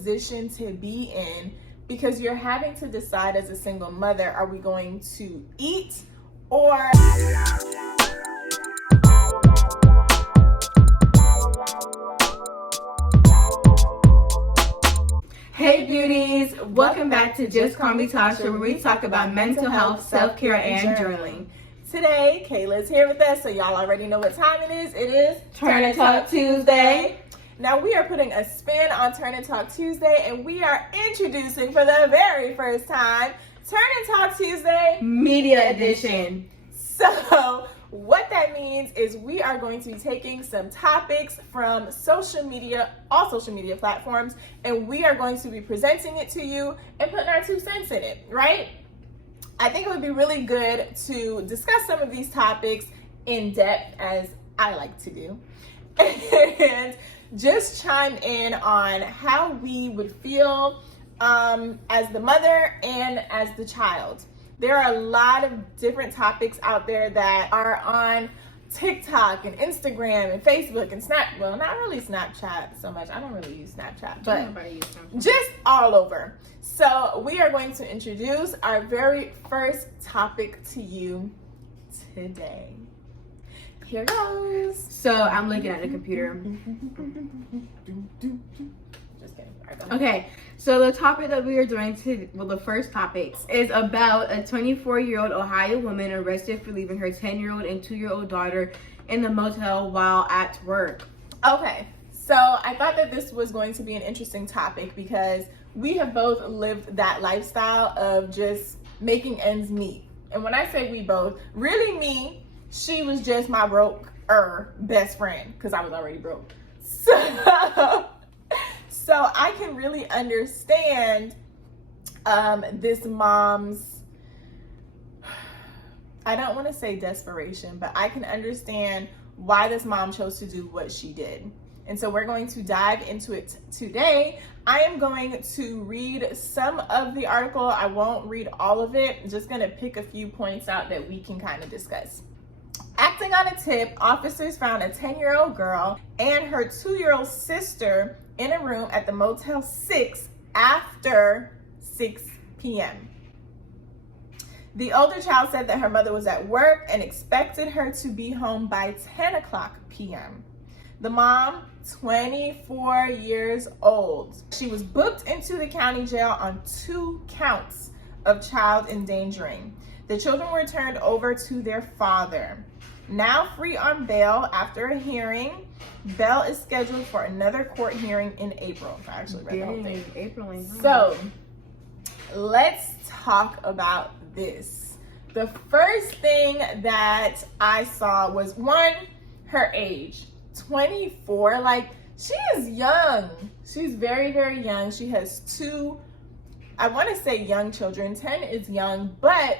position to be in, because you're having to decide as a single mother, are we going to eat or... Hey beauties, welcome back to Just Call Me Tasha, where we talk about mental health, self-care, and journaling. Today, Kayla's here with us, so y'all already know what time it is. It is Turn and Talk Tuesday. Now we are putting a spin on Turn and Talk Tuesday, and we are introducing for the very first time Turn and Talk Tuesday Media Edition. So what that means is we are going to be taking some topics from social media, all social media platforms, and we are going to be presenting it to you and putting our 2 cents in it, right? I think it would be really good to discuss some of these topics in depth, as I like to do, and just chime in on how we would feel as the mother and as the child. There are a lot of different topics out there that are on TikTok and Instagram and Facebook and well, not really Snapchat so much. I don't really use Snapchat, but just all over. So we are going to introduce our very first topic to you today. Here goes. So I'm looking at the computer. Just kidding. Okay, so the topic that we are doing the first topic is about a 24-year-old Ohio woman arrested for leaving her 10-year-old and 2-year-old daughter in the motel while at work. Okay, so I thought that this was going to be an interesting topic because we have both lived that lifestyle of just making ends meet. And when I say we both, really me, she was just my broke-er best friend because I was already broke. So I can really understand this mom's, I don't want to say desperation, but I can understand why this mom chose to do what she did. And so we're going to dive into it today. I am going to read some of the article. I won't read all of it. I'm just going to pick a few points out that we can kind of discuss. Acting on a tip, officers found a 10-year-old girl and her 2-year-old sister in a room at the Motel 6 after 6 p.m. The older child said that her mother was at work and expected her to be home by 10 o'clock p.m. The mom, 24 years old, she was booked into the county jail on 2 counts of child endangering. The children were turned over to their father. Now free on bail after a hearing, bail is scheduled for another court hearing in April. I actually read the whole thing. April. So let's talk about this. The first thing that I saw was, one, her age, 24. Like, she is young. She's very, very young. She has 2, I want to say young children. 10 is young, but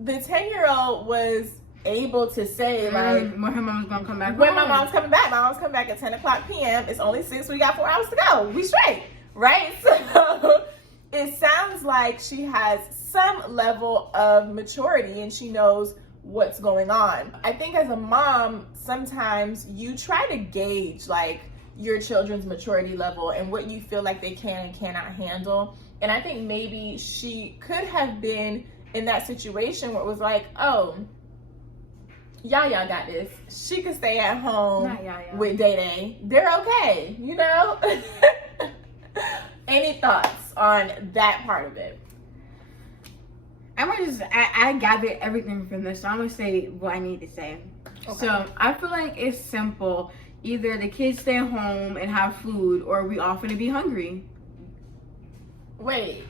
the 10-year-old was able to say, like, when her mom's gonna come back. When my mom's coming back. My mom's coming back at 10 o'clock p.m. It's only 6. We got 4 hours to go. We straight, right? So it sounds like she has some level of maturity and she knows what's going on. I think as a mom, sometimes you try to gauge, like, your children's maturity level and what you feel like they can and cannot handle. And I think maybe she could have been in that situation where it was like, oh, Yaya got this. She could stay at home with Day Day. They're okay, you know? Any thoughts on that part of it? I gathered everything from this, so I'm gonna say what I need to say. Okay. So I feel like it's simple. Either the kids stay home and have food, or we often to be hungry. Wait.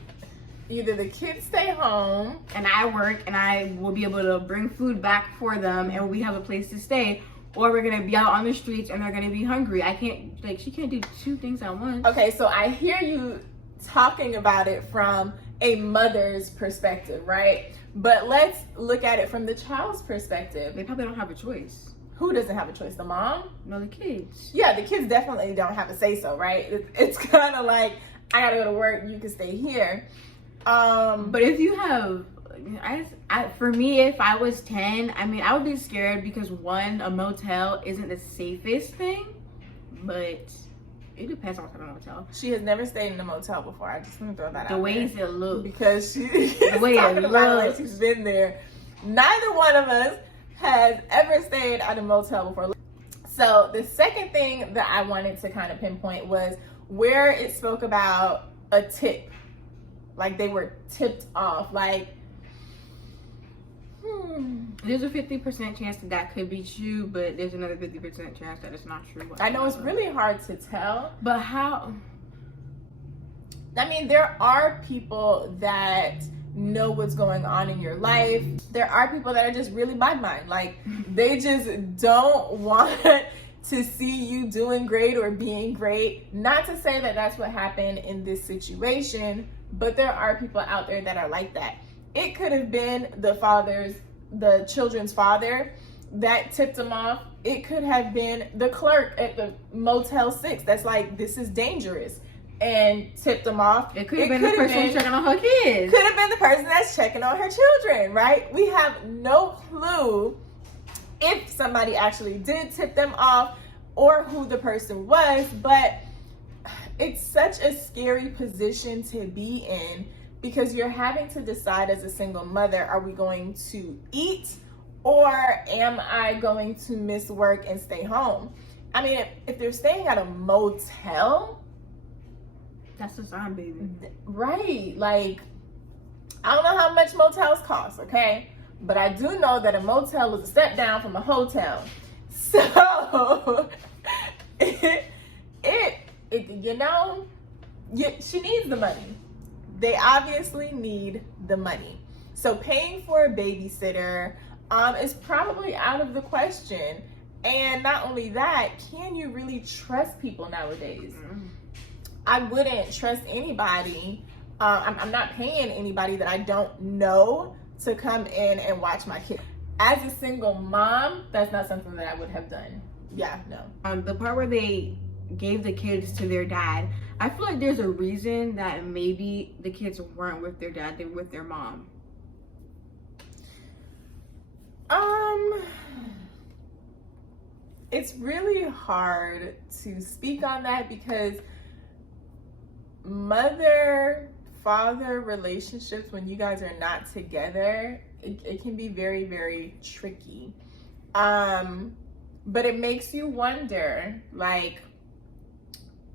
Either the kids stay home and I work and I will be able to bring food back for them and we have a place to stay, or we're gonna be out on the streets and they're gonna be hungry. She can't do 2 things at once. Okay, so I hear you talking about it from a mother's perspective, right? But let's look at it from the child's perspective. They probably don't have a choice. Who doesn't have a choice? The mom? No, the kids. Yeah, the kids definitely don't have a say so, right? It's kind of like, I gotta go to work, you can stay here. But if you have, for me, if I was 10, I would be scared because, one, a motel isn't the safest thing, but It depends on what type of motel. She has never stayed in a motel before. I just want to throw that out The ways it looks. because she The way talking it about it like looks. she's been there. Neither one of us has ever stayed at a motel before. So the second thing that I wanted to kind of pinpoint was where it spoke about a tip. Like they were tipped off. Like, There's a 50% chance that could be true, but there's another 50% chance that it's not true. I know it's really hard to tell. But how? I mean, there are people that know what's going on in your life. There are people that are just really bad mind. Like, they just don't want to see you doing great or being great. Not to say that that's what happened in this situation, but there are people out there that are like that. It could have been the children's father that tipped them off. It could have been the clerk at the Motel 6 that's like, this is dangerous, and tipped them off. It could have been the person checking on her kids. Could have been the person that's checking on her children, right? We have no clue if somebody actually did tip them off or who the person was, but it's such a scary position to be in because you're having to decide as a single mother, are we going to eat or am I going to miss work and stay home? I mean, if they're staying at a motel, that's a sign, baby. Right. Like, I don't know how much motels cost, okay? But I do know that a motel is a step down from a hotel. So, she needs the money. They obviously need the money. So paying for a babysitter is probably out of the question. And not only that, can you really trust people nowadays? Mm-hmm. I wouldn't trust anybody. I'm not paying anybody that I don't know to come in and watch my kids. As a single mom, that's not something that I would have done. Yeah, no. The part where they gave the kids to their dad, I feel like there's a reason that maybe the kids weren't with their dad, they were with their mom. It's really hard to speak on that because mother-father relationships, when you guys are not together, it can be very, very tricky. But it makes you wonder, like,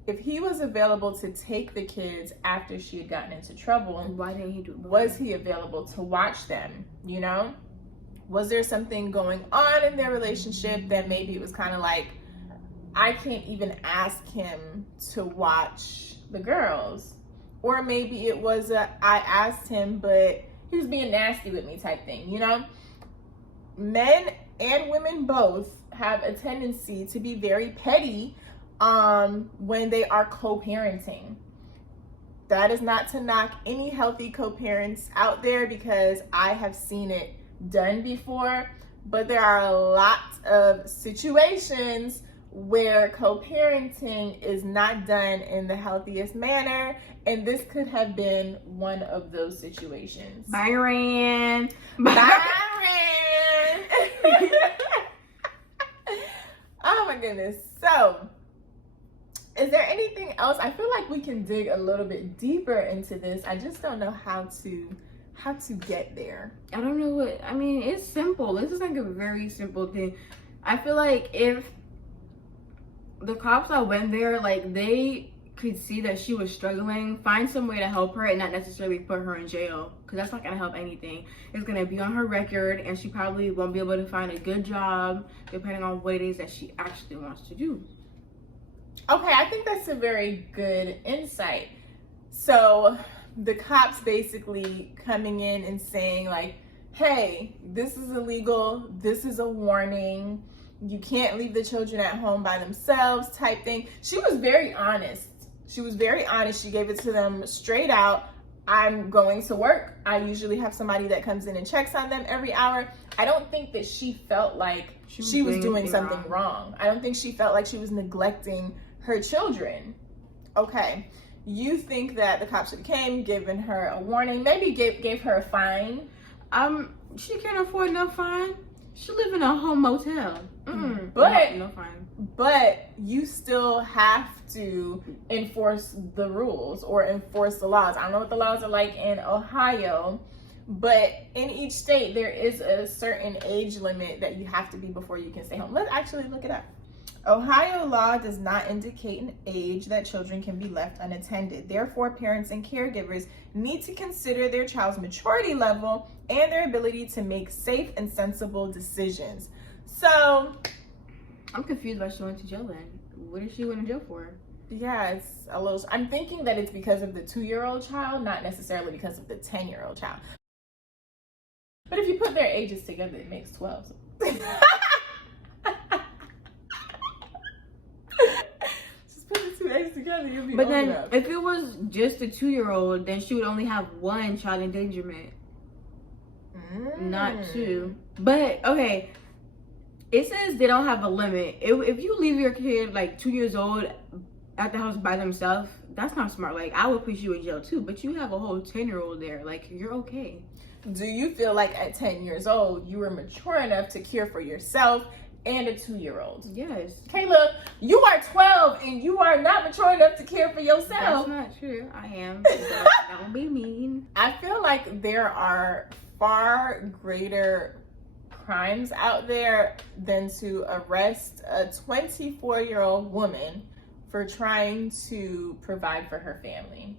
if he was available to take the kids after she had gotten into trouble, why didn't he do it? Was he available to watch them, you know? Was there something going on in their relationship that maybe it was kind of like, I can't even ask him to watch the girls? Or maybe it was I asked him, but he was being nasty with me type thing, you know? Men and women both have a tendency to be very petty when they are co-parenting. That is not to knock any healthy co-parents out there because I have seen it done before, but there are a lot of situations where co-parenting is not done in the healthiest manner, and this could have been one of those situations. Byron. Oh my goodness. So, is there anything else? I feel like we can dig a little bit deeper into this. I just don't know how to get there. I don't know what, I mean, it's simple. This is like a very simple thing. I feel like if the cops that went there, like, they could see that she was struggling, find some way to help her and not necessarily put her in jail, because that's not going to help anything. It's going to be on her record, and she probably won't be able to find a good job depending on what it is that she actually wants to do. Okay, I think that's a very good insight. So the cops basically coming in and saying, like, hey, this is illegal, this is a warning, you can't leave the children at home by themselves type thing. She was very honest. She gave it to them straight out. I'm going to work. I usually have somebody that comes in and checks on them every hour. I don't think that she felt like she was doing something wrong. I don't think she felt like she was neglecting her children. Okay. You think that the cops should have came, given her a warning, maybe gave her a fine? She can't afford no fine. She live in a home motel. But no fine. But you still have to enforce the rules or enforce the laws. I don't know what the laws are like in Ohio, but in each state there is a certain age limit that you have to be before you can stay home. Let's actually look it up. Ohio law does not indicate an age that children can be left unattended. Therefore, parents and caregivers need to consider their child's maturity level and their ability to make safe and sensible decisions. So, I'm confused why she went to jail then. What did she went to jail for? yeah, it's a little... I'm thinking that it's because of the 2-year-old child, not necessarily because of the 10-year-old child. But if you put their ages together, it makes 12. Together, you'll be but old then enough. if it was just a 2-year-old, then she would only have 1 child endangerment, not 2. But okay, it says they don't have a limit. If you leave your kid like 2 years old at the house by themselves, that's not smart. Like, I would put you in jail too, but you have a whole 10-year-old there, like, you're okay. Do you feel like at 10 years old you were mature enough to care for yourself and a 2-year-old? Yes. Kayla, you are 12 and you are not mature enough to care for yourself. That's not true. I am. That would be mean. I feel like there are far greater crimes out there than to arrest a 24-year-old woman for trying to provide for her family.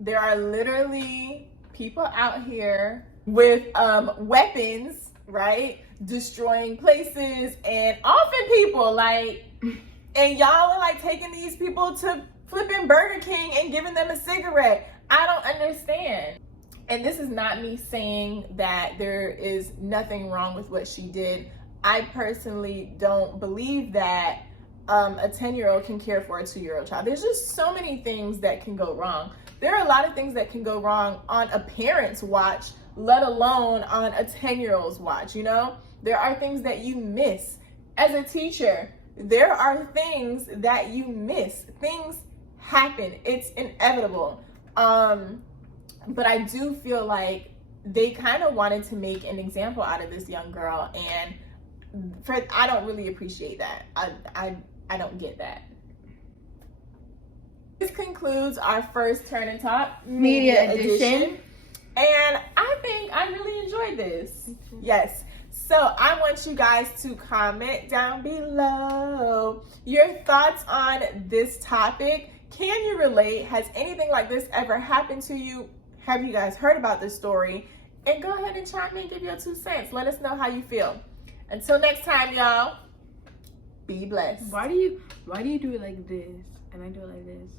There are literally people out here with weapons, right? Destroying places and offing people, like, and y'all are like taking these people to flipping Burger King and giving them a cigarette. I don't understand. And this is not me saying that there is nothing wrong with what she did. I personally don't believe that a 10-year-old can care for a 2-year-old child. There's just so many things that can go wrong. There are a lot of things that can go wrong on a parent's watch, let alone on a 10-year-old's watch, you know? There are things that you miss. As a teacher, there are things that you miss. Things happen. It's inevitable. But I do feel like they kind of wanted to make an example out of this young girl, and I don't really appreciate that. I don't get that. This concludes our first Turn and Talk Media Edition. And I think I really enjoyed this. Yes. So I want you guys to comment down below your thoughts on this topic. Can you relate? Has anything like this ever happened to you? Have you guys heard about this story? And go ahead and chime in, give your 2 cents. Let us know how you feel. Until next time, y'all, be blessed. Why do you do it like this and I do it like this?